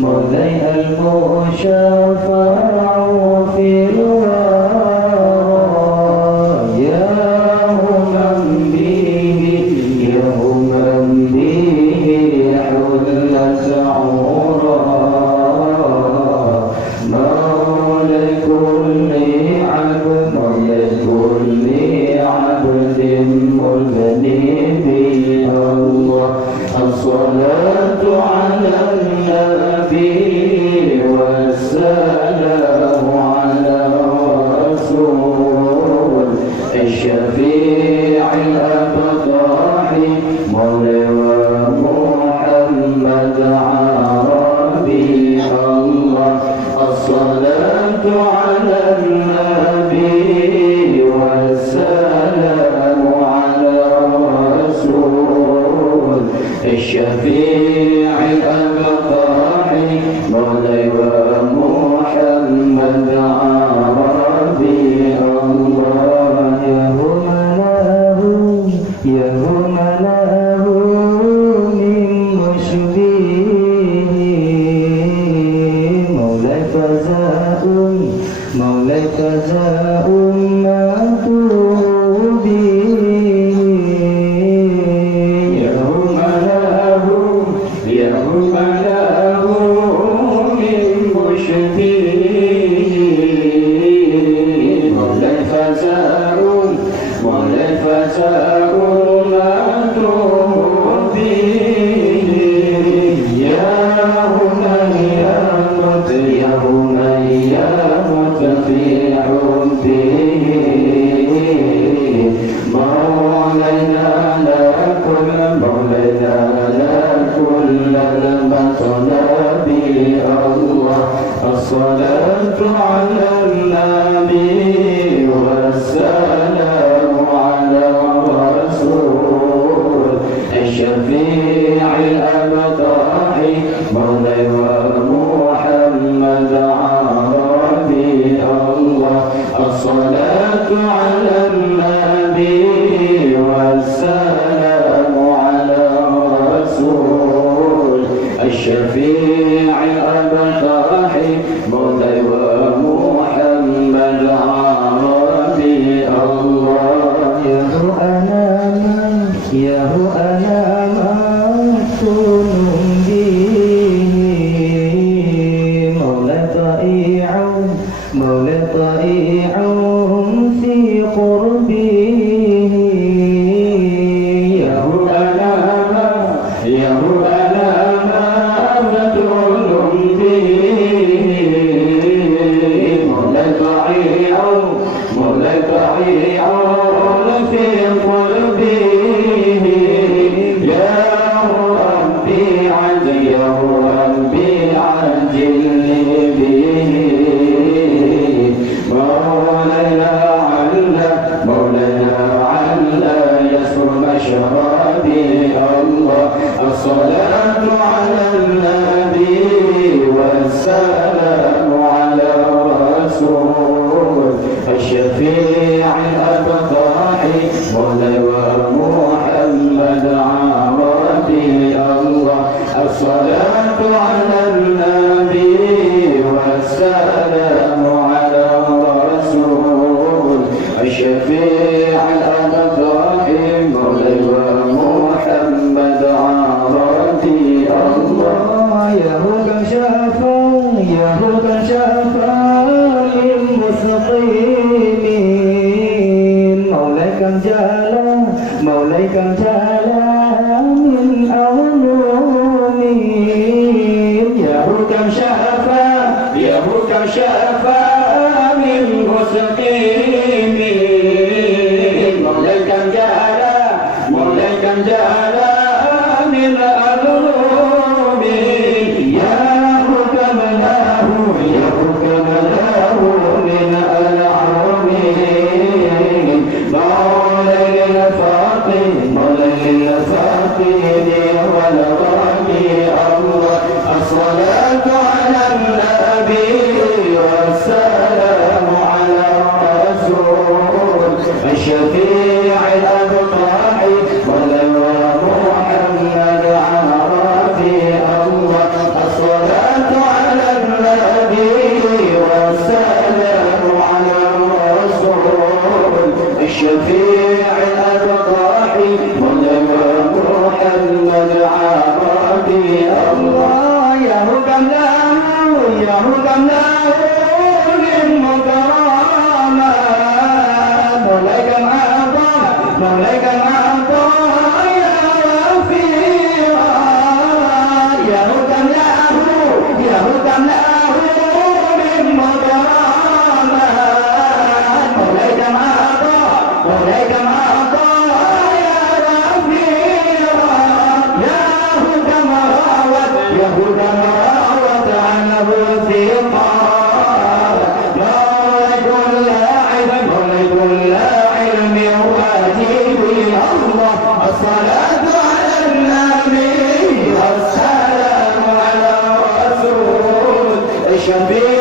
مولاي المشفع في الورى يا من به حلت عورا مولى كل عبد مذنب الله الصلاة على النبي والسلام على الرسول الشفيع الأبطح مولى محمد عربي الله الصلاة على النبي والسلام على الرسول الشفيع الأبطح مولى محمد عربي الله يهم له من مشبيه مولاي فزاء ما توبي يهم له من مشبيه مولاي فزاء ما توبي يا متفيع به مولانا لا كل المطلب الله الصلاة على النبي والسلام على الرسول الشفيع الأبطح مولاي محمد عربي الله الصلاة على النبي والسلام على الرسول الشفيع الأبطح مولاي محمد عربي الله يا أنا مفتون به مولاي طائع في قربه يا أنا مفتون به مولاي طائع في قلبه يا ربي عجل به مولانا عل يسر شرابي الله الصلاة على النبي والسلام على الرسول الشفيع الأبطح مولاي محمد عربي الله الصلاة على النبي والسلام على الرسول الشفيع الأبطح مولاي محمد عربي الله يا هو كشفا للمستقيمين مولاي كم جالا من أولومين يا هو كم شفا للمستقيمين مولاي كم جالا من أولومين يا حكم له من العالمين مولاي للفاقد والغني الله الصلاة على النبي والسلام كملاه من مكرمات مولاي كم أعطى مولاي كم أعطى يا رفيقا يا كملاه من مكرمات مولاي كم أعطى مولاي كم أعطى يا رفيقا يا كم راوت عنه ثقا مولاي كل علم واجب الله الصلاة على النبي والسلام على الرسول الشفيع